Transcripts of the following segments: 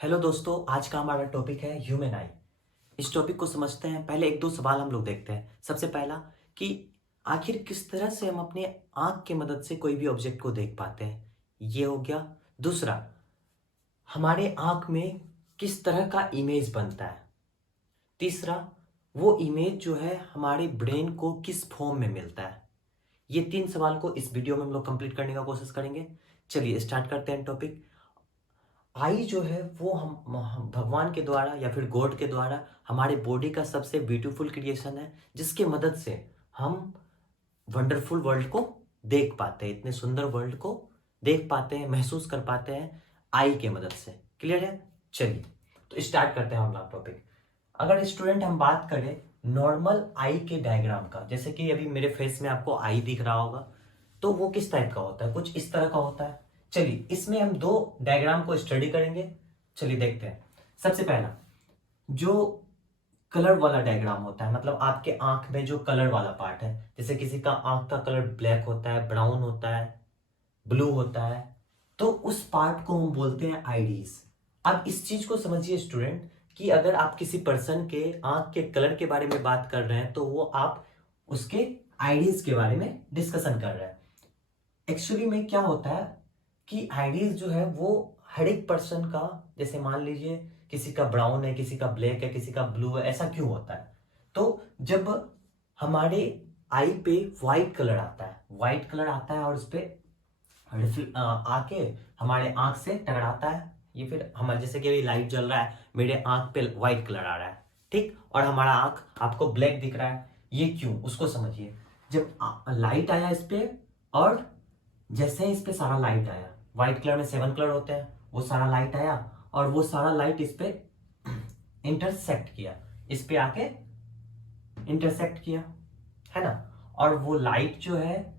Hello दोस्तों, आज का हमारा टॉपिक है ह्यूमन आई। इस टॉपिक को समझते हैं। पहले एक दो सवाल हम लोग देखते हैं। सबसे पहला कि आखिर किस तरह से हम अपने आँख की मदद से कोई भी ऑब्जेक्ट को देख पाते हैं, ये हो गया। दूसरा, हमारे आँख में किस तरह का इमेज बनता है। तीसरा, वो इमेज जो है हमारे ब्रेन को किस फॉर्म में मिलता है। ये तीन सवाल को इस वीडियो में हम लोग कंप्लीट करने का कोशिश करेंगे। चलिए स्टार्ट करते हैं टॉपिक। आई जो है वो हम भगवान के द्वारा या फिर गॉड के द्वारा हमारे बॉडी का सबसे ब्यूटीफुल क्रिएशन है, जिसके मदद से हम वंडरफुल वर्ल्ड को देख पाते हैं, इतने सुंदर वर्ल्ड को देख पाते हैं, महसूस कर पाते हैं आई के मदद से। क्लियर है? चलिए तो स्टार्ट करते हैं हम लोग टॉपिक। अगर स्टूडेंट हम बात करें नॉर्मल आई के डायग्राम का, जैसे कि अभी मेरे फेस में आपको आई दिख रहा होगा, तो वो किस टाइप का होता है, कुछ इस तरह का होता है। चलिए इसमें हम दो डायग्राम को स्टडी करेंगे। चलिए देखते हैं। सबसे पहला जो कलर वाला डायग्राम होता है, मतलब आपके आंख में जो कलर वाला पार्ट है, जैसे किसी का आंख का कलर ब्लैक होता है, ब्राउन होता है, ब्लू होता है, तो उस पार्ट को हम बोलते हैं आइडिस। अब इस चीज को समझिए स्टूडेंट कि अगर आप किसी पर्सन के आंख के कलर के बारे में बात कर रहे हैं तो वो आप उसके आइडिस के बारे में डिस्कशन कर रहे हैं। एक्चुअली में क्या होता है कि आइडियल्स जो है वो हर एक पर्सन का, जैसे मान लीजिए किसी का ब्राउन है, किसी का ब्लैक है, किसी का ब्लू है, ऐसा क्यों होता है? तो जब हमारे आई पे व्हाइट कलर आता है, व्हाइट कलर आता है और उस पे आके हमारे आंख से टकराता है, ये फिर हमारे जैसे कि अभी लाइट जल रहा है, मेरे आंख पे व्हाइट कलर आ रहा है, ठीक, और हमारा आंख आपको ब्लैक दिख रहा है, ये क्यों, उसको समझिए। जब लाइट आया इस पे, और जैसे ही इस पे सारा लाइट आया, व्हाइट कलर में 7 कलर होते हैं, वो सारा लाइट आया और वो सारा लाइट इस पे इंटरसेक्ट किया, इस पे आके इंटरसेक्ट किया, है ना। और वो लाइट जो है,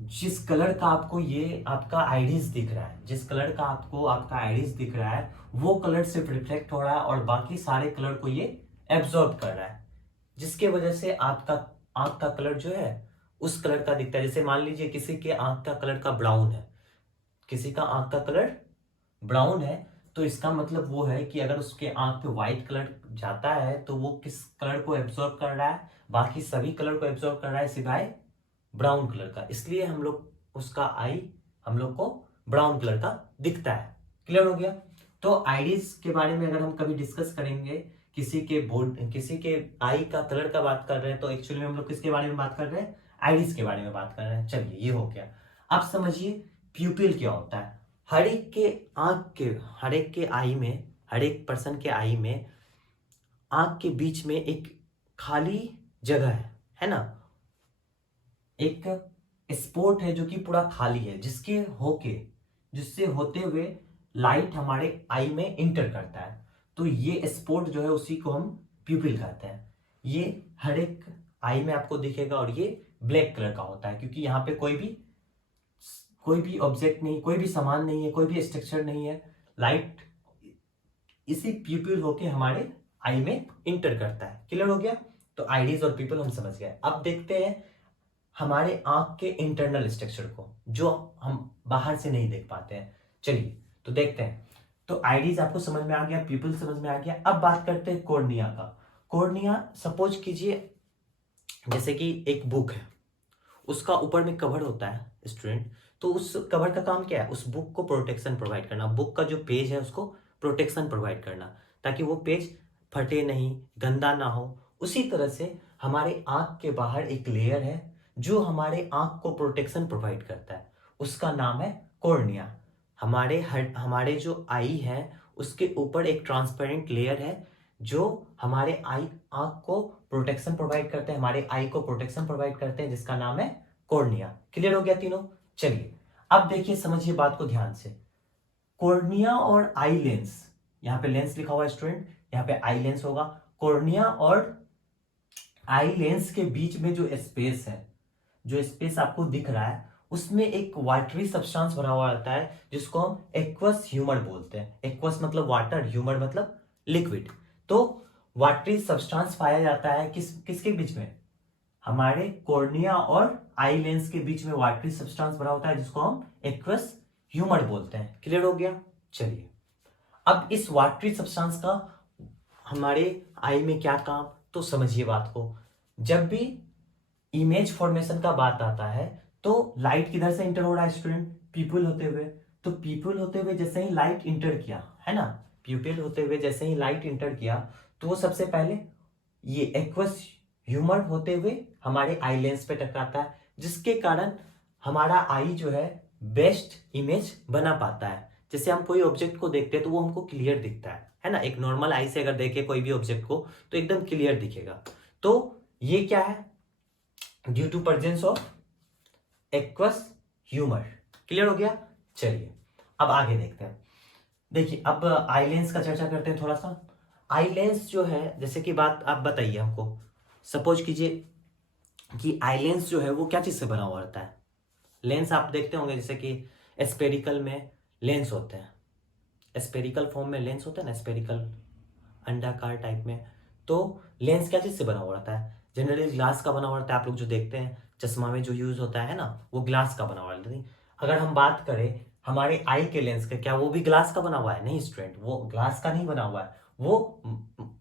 जिस कलर का आपको ये आपका आइडिस दिख रहा है, जिस कलर का आपको आपका आइडिस दिख रहा है, वो कलर सिर्फ रिफ्लेक्ट हो रहा है और बाकी सारे कलर को ये एब्जॉर्ब कर रहा है, जिसके वजह से आपका आंख का कलर जो है उस कलर का दिखता है। जैसे मान लीजिए किसी के आंख का कलर का ब्राउन है, किसी का आंख का कलर ब्राउन है, तो इसका मतलब वो है कि अगर उसके आंख पे व्हाइट कलर जाता है तो वो किस कलर को एब्जॉर्ब कर रहा है, बाकी सभी कलर को एब्जॉर्ब कर रहा है सिवाय ब्राउन कलर का, इसलिए हम लोग उसका आई हम लोग को ब्राउन कलर का दिखता है। क्लियर हो गया? तो आईडीज के बारे में अगर हम कभी डिस्कस करेंगे, किसी के आई का कलर का बात कर रहे हैं, तो एक्चुअली में हम लोग किसके बारे में बात कर रहे हैं? आईडीज के बारे में बात कर रहे हैं। चलिए ये हो गया। अब समझिए प्यूपिल क्या होता है। हर एक के आंख के, हर एक के आई में, हर एक पर्सन के आई में आंख के बीच में एक खाली जगह है ना, एक स्पॉट है जो कि पूरा खाली है, जिससे होते हुए लाइट हमारे आई में इंटर करता है। तो ये स्पॉट जो है उसी को हम प्यूपिल कहते हैं। ये हर एक आई में आपको दिखेगा और ये ब्लैक कलर का होता है, क्योंकि यहाँ पे कोई भी ऑब्जेक्ट नहीं, कोई भी सामान नहीं है, कोई भी स्ट्रक्चर नहीं है। लाइट इसी प्यूपिल होके हमारे आई में इंटर करता है। क्लियर हो गया? तो आईडीज और पीपल हम समझ गए। अब देखते हैं हमारे आंख के इंटरनल स्ट्रक्चर को, जो हम बाहर से नहीं देख पाते हैं। चलिए तो देखते हैं। तो आईडीज आपको समझ में आ गया, पीपल समझ में आ गया। अब बात करते हैं कॉर्निया का। कॉर्निया सपोज कीजिए जैसे कि एक बुक है, उसका ऊपर में कवर होता है स्टूडेंट, तो उस कवर का काम क्या है? उस बुक को प्रोटेक्शन प्रोवाइड करना, बुक का जो पेज है उसको प्रोटेक्शन प्रोवाइड करना, ताकि वो पेज फटे नहीं, गंदा ना हो। उसी तरह से हमारे आंख के बाहर एक लेयर है जो हमारे आंख को प्रोटेक्शन प्रोवाइड करता है, उसका नाम है कॉर्निया। हमारे जो आई है उसके ऊपर एक ट्रांसपेरेंट लेयर है जो हमारे आई आंख को प्रोटेक्शन प्रोवाइड करते हैं, हमारे आई को प्रोटेक्शन प्रोवाइड करते हैं, जिसका नाम है कॉर्निया। क्लियर हो गया तीनों? चलिए अब देखिए, समझिए बात को ध्यान से। कॉर्निया और आई लेंस, यहां पे लेंस लिखा हुआ है स्टूडेंट, यहां पे आई लेंस होगा। कॉर्निया और आई लेंस के बीच में जो स्पेस है, जो स्पेस आपको दिख रहा है, उसमें एक वाटरी सब्सटेंस भरा हुआ रहता है, जिसको हम एक्वस ह्यूमर बोलते हैं। एक्वस मतलब वाटर, ह्यूमर मतलब लिक्विड। तो वाटरी सब्सटेंस पाया जाता है किसके बीच में? हमारे कॉर्निया और आई लेंस के बीच में वाटरी सब्सटेंस भरा होता है, जिसको हम एक्वस ह्यूमर बोलते हैं। क्लियर हो गया? चलिए अब इस वाटरी सब्सटेंस का हमारे आई में क्या काम, तो समझिए बात को। जब भी इमेज फॉर्मेशन का बात आता है तो लाइट किधर से इंटर हो रहा है स्टूडेंट, पीपल होते हुए। तो पीपल होते हुए जैसे ही लाइट इंटर किया, है ना, प्यूपिल होते हुए जैसे ही लाइट इंटर किया तो वो सबसे पहले ये एक्वस ह्यूमर होते हुए हमारे आई लेंस पे टकराता है, जिसके कारण हमारा आई जो है बेस्ट इमेज बना पाता है। जैसे हम कोई ऑब्जेक्ट को देखते हैं तो वो हमको क्लियर दिखता है ना। एक नॉर्मल आई से अगर देखे कोई भी ऑब्जेक्ट को तो एकदम क्लियर दिखेगा। तो ये क्या है, due to presence of aqueous humour. Clear हो गया। चलिए अब आगे देखते हैं। देखिए अब आई लेंस का चर्चा करते हैं थोड़ा सा। आई लेंस जो है, जैसे कि बात आप बताइए हमको, सपोज कीजिए कि आई लेंस जो है वो क्या चीज से बना हुआ रहता है। लेंस आप देखते होंगे जैसे कि स्पेरिकल में लेंस होते हैं, स्पेरिकल फॉर्म में लेंस होते हैं ना, स्पेरिकल अंडाकार टाइप में। तो लेंस क्या चीज से बना हुआ रहता है, जनरली ग्लास का बना हुआ रहता है। आप लोग जो देखते हैं चश्मा में जो यूज होता है ना, वो ग्लास का बना हुआ रहता है। अगर हम बात करें हमारे आई के लेंस का, क्या वो भी ग्लास का बना हुआ है? नहीं स्टूडेंट, वो ग्लास का नहीं बना हुआ है, वो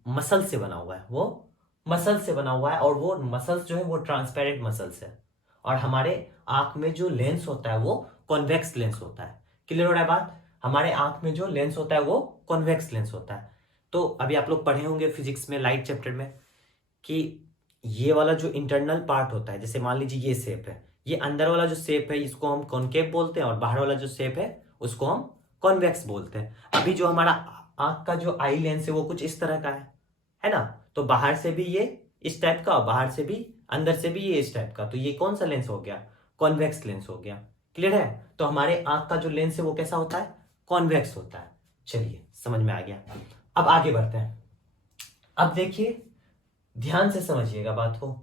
मसल से बना हुआ है, वो मसल से बना हुआ है। और वो मसल्स जो है वो ट्रांसपेरेंट मसल्स है। और हमारे आंख में जो लेंस होता है वो कॉन्वेक्स लेंस होता है। क्लियर हो रहा है बात? हमारे आंख में जो लेंस होता है वो कॉन्वेक्स लेंस होता है। तो अभी आप लोग पढ़े होंगे फिजिक्स में लाइट चैप्टर में कि ये वाला जो इंटरनल पार्ट होता है, जैसे मान लीजिए ये शेप है, ये अंदर वाला जो शेप है इसको हम कॉनकेव बोलते हैं, और बाहर वाला जो शेप है उसको हम कॉन्वेक्स बोलते हैं। अभी जो हमारा आंख का जो आई लेंस है वो कुछ इस तरह का है ना। तो बाहर से भी ये इस टाइप का, और बाहर से भी, अंदर से भी ये इस टाइप का। तो ये कौन सा लेंस हो गया? कॉन्वेक्स लेंस हो गया। क्लियर है? तो हमारे आंख का जो लेंस है वो कैसा होता है? कॉन्वेक्स होता है। चलिए समझ में आ गया। अब आगे बढ़ते हैं। अब देखिए ध्यान से समझिएगा बात को।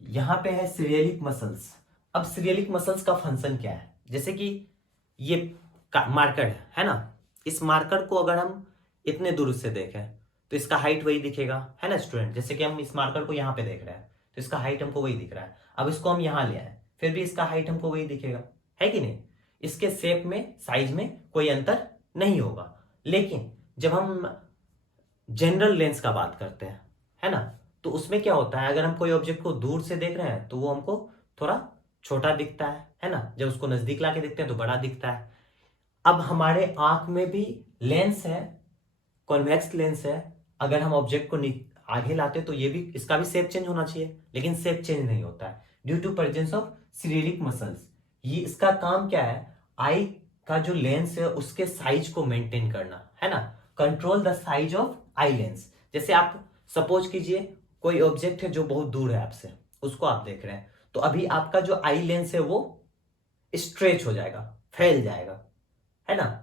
यहां पे है सीरियलिक मसल्स। अब सीरियलिक मसल्स का फंक्शन क्या है? जैसे कि ये मार्कर है ना, इस मार्कर को अगर हम इतने दूर से देखें तो इसका हाइट वही दिखेगा, है ना स्टूडेंट। जैसे कि हम इस मार्कर को यहाँ पे देख रहे हैं तो इसका हाइट हमको वही दिख रहा है। अब इसको हम यहाँ ले आए फिर भी इसका हाइट हमको वही दिखेगा, है कि नहीं? इसके शेप में, साइज में कोई अंतर नहीं होगा। लेकिन जब हम जनरल लेंस का बात करते हैं, है ना, तो उसमें क्या होता है, अगर हम कोई ऑब्जेक्ट को दूर से देख रहे हैं तो वो हमको थोड़ा छोटा दिखता है ना। जब उसको नजदीक लाके देखते हैं तो बड़ा दिखता है। अब हमारे आंख में भी लेंस है, कॉन्वेक्स लेंस है। अगर हम ऑब्जेक्ट को आगे लाते तो ये भी, इसका भी शेप चेंज होना चाहिए, लेकिन शेप चेंज नहीं होता है due to presence of ciliary muscles. ये इसका काम क्या है, आई का जो लेंस है उसके साइज को मेंटेन करना, है ना, control the size of eye lens. जैसे आप सपोज कीजिए कोई ऑब्जेक्ट है जो बहुत दूर है आपसे, उसको आप देख रहे हैं, तो अभी आपका जो आई लेंस है वो स्ट्रेच हो जाएगा, फैल जाएगा, है ना,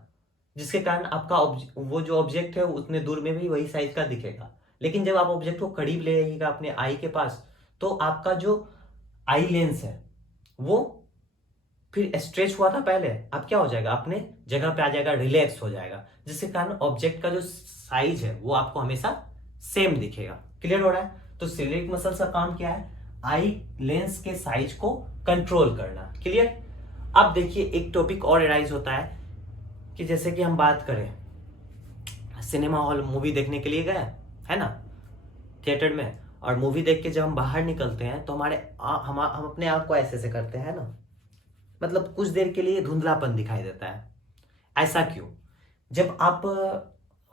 जिसके कारण आपका वो जो ऑब्जेक्ट है उतने दूर में भी वही साइज का दिखेगा। लेकिन जब आप ऑब्जेक्ट को करीब ले आइएगा अपने आई के पास तो आपका जो आई लेंस है वो फिर स्ट्रेच हुआ था पहले, अब क्या हो जाएगा, अपने जगह पे आ जाएगा, रिलैक्स हो जाएगा, जिसके कारण ऑब्जेक्ट का जो साइज है वो आपको हमेशा सेम दिखेगा। क्लियर हो रहा है? तो सिलिक मसल्स का काम क्या है, आई लेंस के साइज को कंट्रोल करना। क्लियर? अब देखिए एक टॉपिक और एराइज होता है कि जैसे कि हम बात करें सिनेमा हॉल मूवी देखने के लिए गए, है ना, थिएटर में, और मूवी देख के जब हम बाहर निकलते हैं तो हम अपने आप को ऐसे करते हैं ना, मतलब कुछ देर के लिए धुंधलापन दिखाई देता है। ऐसा क्यों? जब आप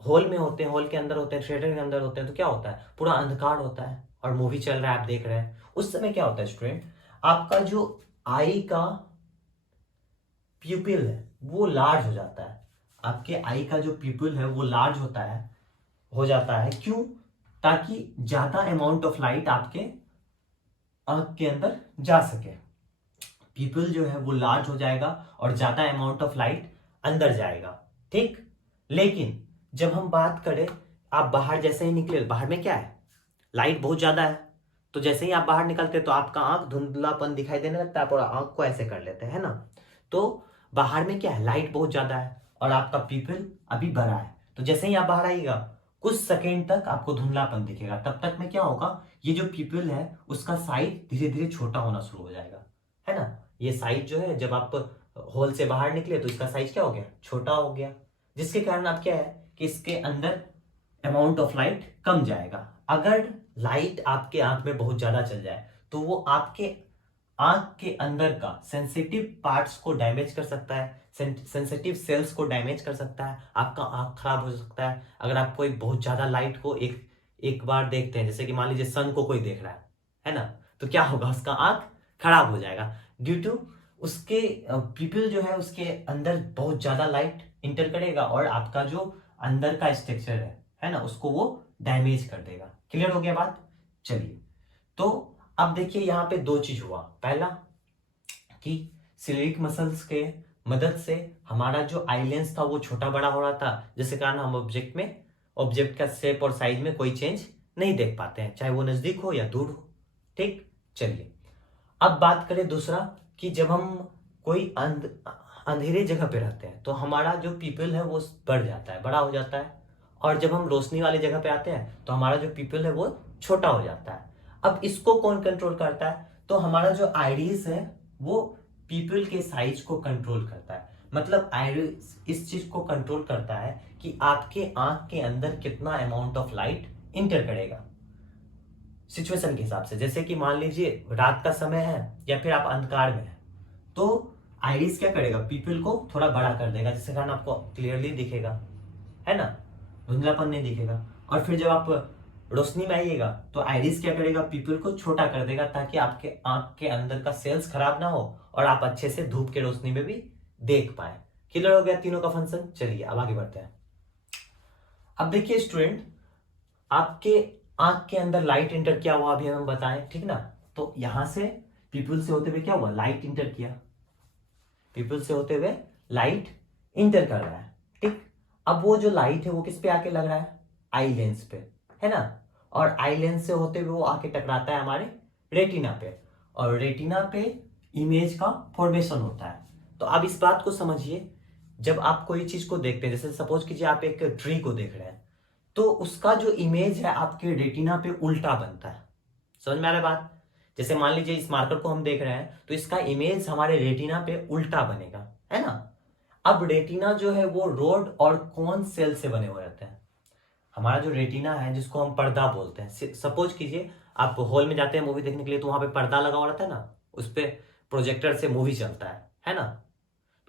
हॉल में होते हैं, हॉल के अंदर होते हैं, थिएटर के अंदर होते हैं, तो क्या होता है, पूरा अंधकार होता है और मूवी चल रहा है, आप देख रहे हैं। उस समय क्या होता है स्टूडेंट, आपका जो आई का प्यूपिल है वो लार्ज हो जाता है। आपके आई का जो प्यूपिल है वो लार्ज होता है, हो जाता है। क्यों? ताकि ज्यादा अमाउंट ऑफ लाइट आपके आंख के अंदर जा सके। प्यूपिल जो है वो लार्ज हो जाएगा और ज्यादा अमाउंट ऑफ लाइट अंदर जाएगा, ठीक। लेकिन जब हम बात करें, आप बाहर जैसे ही निकले, बाहर में क्या है, लाइट बहुत ज्यादा है, तो जैसे ही आप बाहर निकलते तो आपका आंख धुंधलापन दिखाई देने लगता है, आप और आंख को ऐसे कर लेते हैं, है ना। तो बाहर में क्या है, लाइट बहुत ज्यादा है और आपका पीपल अभी बड़ा है, तो जैसे ही आप बाहर आइएगा कुछ सेकेंड तक आपको धुंधलापन दिखेगा। तब तक में क्या होगा, ये जो पीपल है उसका साइज धीरे धीरे छोटा होना शुरू हो जाएगा, है ना। ये साइज जो है, जब आप हॉल से बाहर निकले तो इसका साइज क्या हो गया, छोटा हो गया, जिसके कारण आप क्या है कि इसके अंदर अमाउंट ऑफ लाइट कम जाएगा। अगर लाइट आपके आंख में बहुत ज्यादा चल जाए तो वो आपके आंख के अंदर का सेंसिटिव पार्ट्स को डैमेज कर सकता है, सेंसिटिव सेल्स को डैमेज कर सकता है, आपका आंख खराब हो सकता है। अगर आप कोई बहुत ज्यादा लाइट को एक एक बार देखते हैं, जैसे कि मान लीजिए सन को कोई देख रहा है ना, तो क्या होगा, उसका आंख खराब हो जाएगा ड्यू टू उसके पीपल जो है उसके अंदर बहुत ज्यादा लाइट इंटर करेगा और आपका जो अंदर का स्ट्रक्चर है ना, उसको वो डैमेज कर देगा। क्लियर हो गया बात? चलिए, तो अब देखिए यहाँ पे दो चीज हुआ। पहला कि सिलिक मसल्स के मदद से हमारा जो आई लेंस था वो छोटा बड़ा हो रहा था, जिसके कारण हम ऑब्जेक्ट का शेप और साइज में कोई चेंज नहीं देख पाते हैं, चाहे वो नजदीक हो या दूर हो। ठीक, चलिए अब बात करें दूसरा कि जब हम कोई अंधेरे जगह पे रहते हैं तो हमारा जो पीपल है वो बढ़ जाता है, बड़ा हो जाता है, और जब हम रोशनी वाली जगह पे आते हैं तो हमारा जो पीपल है वो छोटा हो जाता है। अब इसको कौन कंट्रोल करता है? तो हमारा जो आइरिस है वो पीपल के साइज को कंट्रोल करता है। मतलब आइरिस इस चीज को कंट्रोल करता है कि आपके आंख के अंदर कितना अमाउंट ऑफ लाइट इंटर करेगा सिचुएशन के हिसाब से। जैसे कि मान लीजिए रात का समय है या फिर आप अंधकार में है, तो आइरिस क्या करेगा, पीपल को थोड़ा बड़ा कर देगा, जिसके कारण आपको क्लियरली दिखेगा, है ना, धुंधलापन नहीं दिखेगा। और फिर जब आप रोशनी में आइएगा तो आइरिस क्या करेगा, पीपल को छोटा कर देगा, ताकि आपके आंख के अंदर का सेल्स खराब ना हो और आप अच्छे से धूप के रोशनी में भी देख पाए। क्लियर हो गया तीनों का फंक्शन? चलिए अब आगे बढ़ते हैं। अब देखिए स्टूडेंट, आपके आंख के अंदर लाइट इंटर किया हुआ अभी हम बताएं, ठीक ना। तो यहां से पीपल से होते हुए क्या हुआ, लाइट इंटर किया, पीपल से होते हुए लाइट इंटर कर रहा है। ठीक, अब वो जो लाइट है वो किस पे आके लग रहा है, आई लेंस पे, है ना, और आई लेंस से होते हुए वो आके टकराता है हमारे रेटिना पे, और रेटिना पे इमेज का फॉर्मेशन होता है। तो अब इस बात को समझिए, जब आप कोई चीज को देखते हैं, जैसे सपोज कीजिए आप एक ट्री को देख रहे हैं, तो उसका जो इमेज है आपके रेटिना पे उल्टा बनता है। समझ में आ रहा है बात? जैसे मान लीजिए इस मार्कर को हम देख रहे हैं तो इसका इमेज हमारे रेटिना पे उल्टा बनेगा, है ना। अब रेटिना जो है वो रोड और कोन सेल से बने हुए रहते हैं। हमारा जो रेटिना है जिसको हम पर्दा बोलते हैं, सपोज कीजिए आप हॉल में जाते हैं मूवी देखने के लिए, तो वहां पे पर्दा लगा हुआ रहता है ना, उस पर प्रोजेक्टर से मूवी चलता है ना।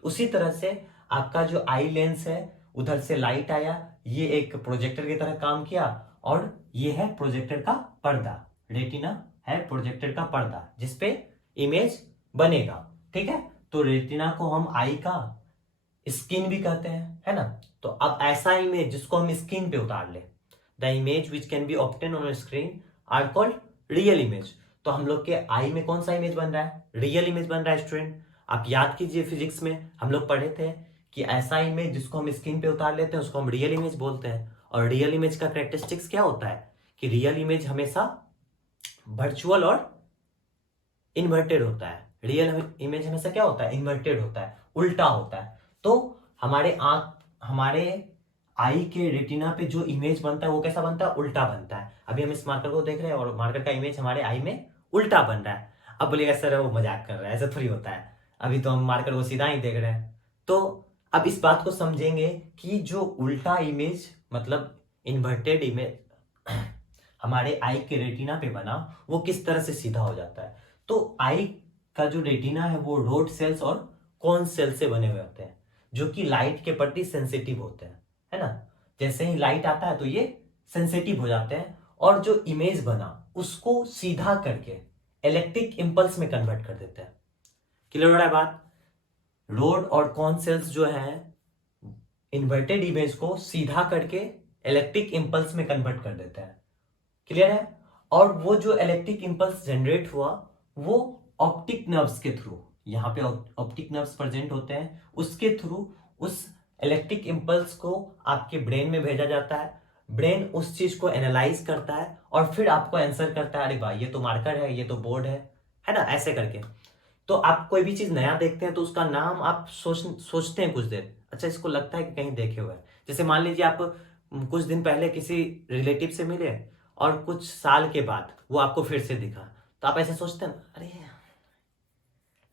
उसी तरह से आपका जो आई लेंस है, उधर से लाइट आया, ये एक प्रोजेक्टर की तरह काम किया, और ये है प्रोजेक्टर का पर्दा। रेटिना है प्रोजेक्टर का पर्दा जिसपे इमेज बनेगा। ठीक है, तो रेटिना को हम आई का स्किन भी कहते हैं, है ना। तो अब ऐसा इमेज जिसको हम स्किन पे उतार ले, the image which can be obtain on screen are called real image. तो हम लोग के आई में कौन सा इमेज बन रहा है, रियल इमेज बन रहा है स्टूडेंट। आप याद कीजिए फिजिक्स में हम लोग पढ़े थे कि ऐसा इमेज जिसको हम स्क्रीन पे उतार लेते हैं उसको हम रियल इमेज बोलते हैं। और रियल इमेज का कैरेक्टरिस्टिक्स क्या होता है कि रियल इमेज हमेशा वर्चुअल और इन्वर्टेड होता है। रियल इमेज हमेशा क्या होता है, इन्वर्टेड होता है, उल्टा होता है। तो हमारे आई के रेटिना पे जो इमेज बनता है वो कैसा बनता है, उल्टा बनता है। अभी हम इस मार्कर को देख रहे हैं और मार्कर का इमेज हमारे आई में उल्टा बन रहा है। अब बोलिएगा सर वो मजाक कर रहा है, ऐसा थोड़ी होता है, अभी तो हम मार्कर को सीधा ही देख रहे हैं। तो अब इस बात को समझेंगे कि जो उल्टा इमेज मतलब इन्वर्टेड इमेज हमारे आई के रेटिना पे बना वो किस तरह से सीधा हो जाता है। तो आई का जो रेटिना है वो रोड सेल्स और कॉन सेल से बने हुए होते हैं, जो कि लाइट के प्रति सेंसिटिव होते हैं, है ना। जैसे ही लाइट आता है तो ये सेंसिटिव हो जाते हैं और जो इमेज बना उसको सीधा करके इलेक्ट्रिक इंपल्स में कन्वर्ट कर देते हैं। क्लियर हो रहा है बात? रोड और कॉन सेल्स जो है इन्वर्टेड इमेज को सीधा करके इलेक्ट्रिक इंपल्स में कन्वर्ट कर देते हैं। क्लियर है? और वो जो इलेक्ट्रिक इंपल्स जनरेट हुआ वो ऑप्टिक नर्व्स के थ्रू, यहाँ पे ऑप्टिक नर्व्स प्रेजेंट होते हैं, उसके थ्रू उस इलेक्ट्रिक इंपल्स को आपके ब्रेन में भेजा जाता है। ब्रेन उस चीज को एनालाइज करता है और फिर आपको आंसर करता है, अरे भाई ये तो मार्कर है, ये तो बोर्ड है ना, ऐसे करके। तो आप कोई भी चीज नया देखते हैं तो उसका नाम आप सोचते हैं कुछ देर, अच्छा इसको लगता है कि कहीं देखे हुए हैं। जैसे मान लीजिए आप कुछ दिन पहले किसी रिलेटिव से मिले और कुछ साल के बाद वो आपको फिर से दिखा, तो आप ऐसे सोचते हैं, अरे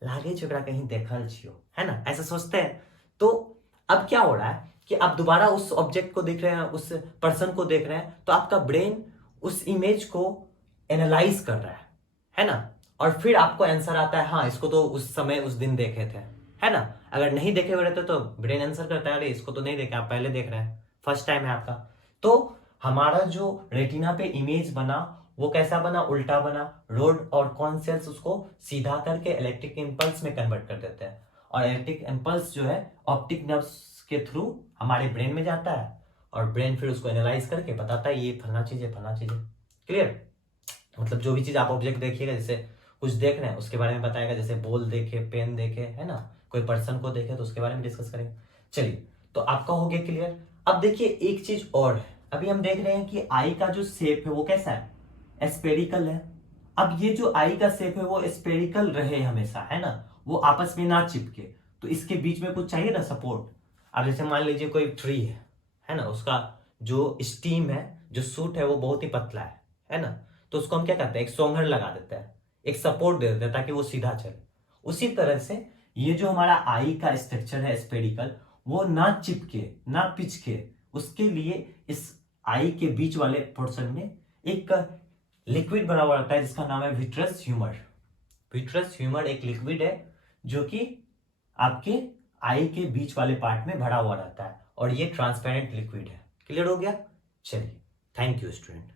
लागे छोकरा कहीं देखल छियो, है ना, ऐसा सोचते हैं। तो अब क्या हो रहा है कि आप दोबारा उस ऑब्जेक्ट को देख रहे हैं, उस पर्सन को देख रहे हैं, तो आपका ब्रेन उस इमेज को एनालाइज कर रहा है ना, और फिर आपको आंसर आता है हाँ इसको तो उस समय उस दिन देखे थे, है ना। अगर नहीं देखे हुए रहते तो ब्रेन आंसर करता है अरे इसको तो नहीं देखे, आप पहले देख रहे हैं, फर्स्ट टाइम है आपका। तो हमारा जो रेटिना पे इमेज बना वो कैसा बना, उल्टा बना। रोड और कॉन सेल्स उसको सीधा करके इलेक्ट्रिक इंपल्स में कन्वर्ट कर देते हैं, और इलेक्ट्रिक इंपल्स जो है ऑप्टिक नर्व्स के थ्रू हमारे ब्रेन में जाता है, और ब्रेन फिर उसको एनालाइज करके बताता है ये फलना चीज है, फलना चीज है। क्लियर? मतलब जो भी चीज आप ऑब्जेक्ट देखिएगा, जैसे कुछ देख रहे हैं उसके बारे में बताएगा, जैसे बॉल देखे, पेन देखे, है ना, कोई पर्सन को देखे तो उसके बारे में डिस्कस करेंगे। चलिए, तो आपका हो गया क्लियर। अब देखिए एक चीज और है, अभी हम देख रहे हैं कि आई का जो शेप है वो कैसा है, स्पेरिकल है। अब ये जो आई का शेप है वो स्पेरिकल रहे हमेशा, है ना, वो आपस में ना चिपके, तो इसके बीच में कुछ चाहिए ना सपोर्ट। अब जैसे मान लीजिए कोई ट्री है ना, उसका जो स्टीम है, जो सूट है वो बहुत ही पतला है ना, तो उसको हम क्या करते हैं, एक सोंगड़ लगा देते हैं, एक सपोर्ट दे देते हैं ताकि वो सीधा चले। उसी तरह से ये जो हमारा आई का स्ट्रक्चर है स्पेरिकल, वो ना चिपके ना पिचके, उसके लिए इस आई के बीच वाले पोर्शन में एक लिक्विड बना हुआ रहता है जिसका नाम है विट्रस ह्यूमर। विट्रस ह्यूमर एक लिक्विड है जो कि आपके आई के बीच वाले पार्ट में भरा हुआ रहता है, और ये ट्रांसपेरेंट लिक्विड है। क्लियर हो गया? चलिए, थैंक यू स्टूडेंट।